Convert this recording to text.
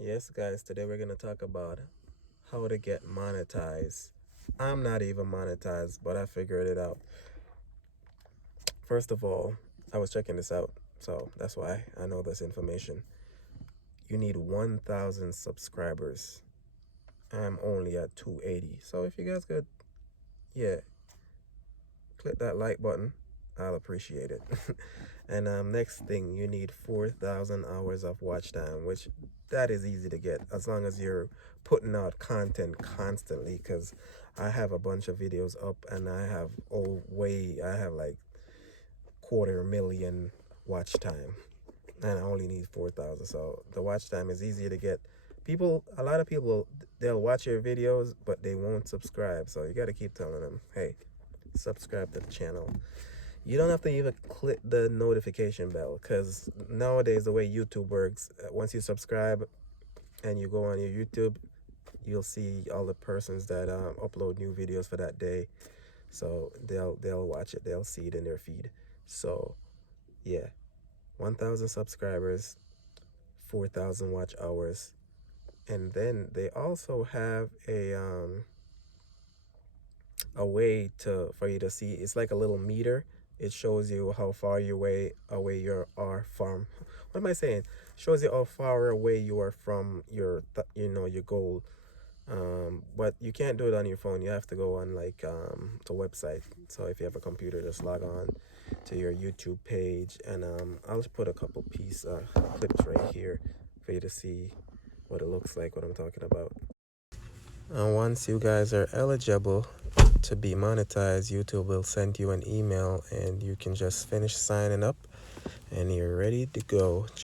Yes, guys, today we're going to talk about how to get monetized. I'm not even monetized, but I figured it out. First of all, I was checking this out, so that's why I know this information. You need 1,000 subscribers. I'm only at 280. So if you guys could, yeah, click that like button, I'll appreciate it. And next thing, you need 4,000 hours of watch time, which that is easy to get as long as you're putting out content constantly. Because I have a bunch of videos up, and I have I have like 250,000 watch time, and I only need 4,000. So the watch time is easier to get. A lot of people, they'll watch your videos, but they won't subscribe. So you got to keep telling them, hey, subscribe to the channel. You don't have to even click the notification bell, because nowadays the way YouTube works, once you subscribe and you go on your YouTube, you'll see all the persons that upload new videos for that day. So they'll watch it, they'll see it in their feed. So yeah, 1,000 subscribers, 4,000 watch hours, and then they also have a way to for you to see. It's like a little meter. It shows you how far away you are from, what am I saying, shows you how far away you are from your goal. But you can't do it on your phone. You have to go on like the website. So if you have a computer, just log on to your YouTube page, and I'll just put a couple clips right here for you to see what it looks like, what I'm talking about. And once you guys are eligible to be monetized, YouTube will send you an email, and you can just finish signing up and you're ready to go.